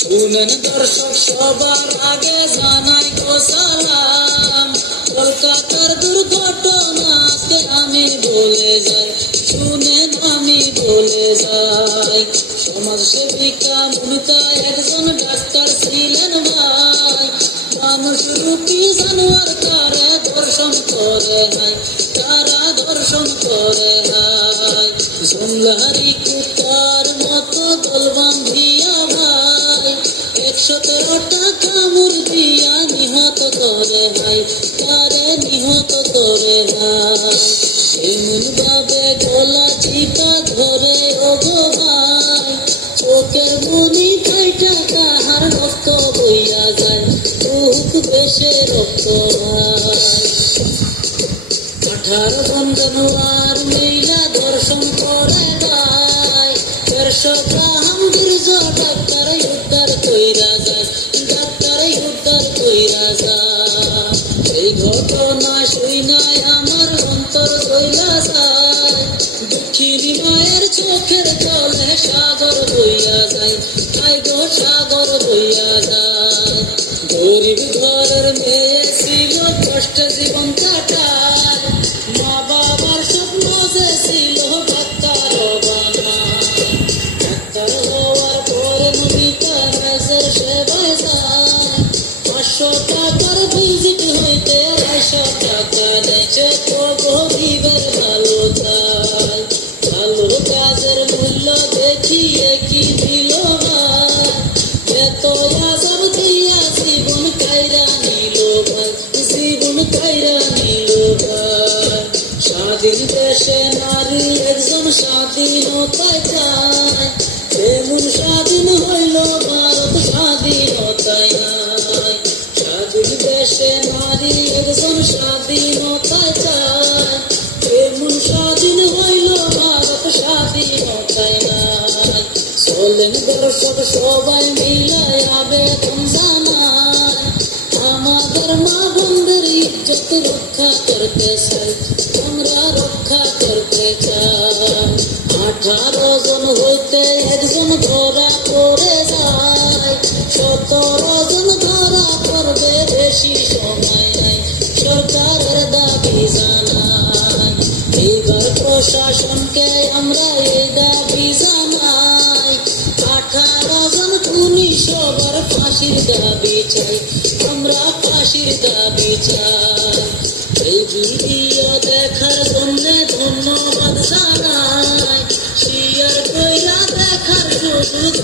শুনেন দর্শক সবার আগে জানাই গো সালাম, কলকাতার দুর্ঘটনা আজকে আমি বলে যাই, শুনেন আমি বলে যাই। সমাজসেবিকা মুনকা একজন ডাক্তার ছিলেন ভাই, মানুষ রূপী জানোয়ার তারা দর্শন করে হাই, তারা দর্শন করে হাই। জঙ্গলারি কুত্তার মতো দল বাঁধিয়া ভাই, 117টা কামড় দিয়া নিহত করে হাই, তারে নিহত করে হাই। এমন ভাবে গলা চিপা ধরে ওগো ভাই, চোখের মনি ফাইটা তাহার রক্ত বইয়া যায়, বুক বেশে রক্ত হয়। 18 জন জানোয়ার মিলা দর্শন করে ভাই, 150 গ্রাম বীর্য ডাক্তার উদ্ধার কইরা যায়, ডাক্তার উদ্ধার কইরা যায়। এই ঘটনা শুইনাই আমার অন্তর কইলা যায়, দুঃখিনী মায়ের চোখের জলে সাগর বইয়া যায়, তাই গো সাগর বইয়া যায়। গরিব ঘরের মেয়ে ছিল কষ্টে জীবন কাটায়, মা বাবার স্বপ্ন যে ছিল ডাক্তার বানায়। ডাক্তার হওয়ার পরে নমিতা মেসের সেবায় যায়, 500 টাকার ভিজিট হইতে 250 টাকা নেয়, সে তো গরিবের ভালো চায়। ভালো কাজের মূল্য দেখিয়ে কি দিল ভাই, এত আজাব দিয়া জীবন কাইরা নিল ভাই, জীবন কাইরা নিল ভাই। স্বাধীন দেশে নারী একজন স্বাধীনতায় চায়, এমন স্বাধীন হইল ভারত স্বাধীনতায় নাই। স্বাধীন দেশে নারী একজন স্বাধীনতায় চায়, এমন স্বাধীন হইল ভারত স্বাধীনতায় নাই। চলেন দর্শক সবাই মিলাই আবেদন জানাই, আমাদের মা বোনদের ইজ্জত রক্ষা করতে চাই, আমরা রক্ষা করতে চাই। 18 জন হইতে একজন ধরা পড়ে যায়, 17 জন ধরা পড়বে, বেশি সময় নাই, সরকারের দাবি জানাই। এইবার প্রশাসনকে আমরা এই দাবি জানাই, 18 জন খুনি সবার ফাঁসির দাবি চাই, আমরা ফাঁসির দাবি চাই। এই ভিডিও দেখার জন্য ধন্যবাদ জানাই, শেয়ার কইরা দেখার সুযোগ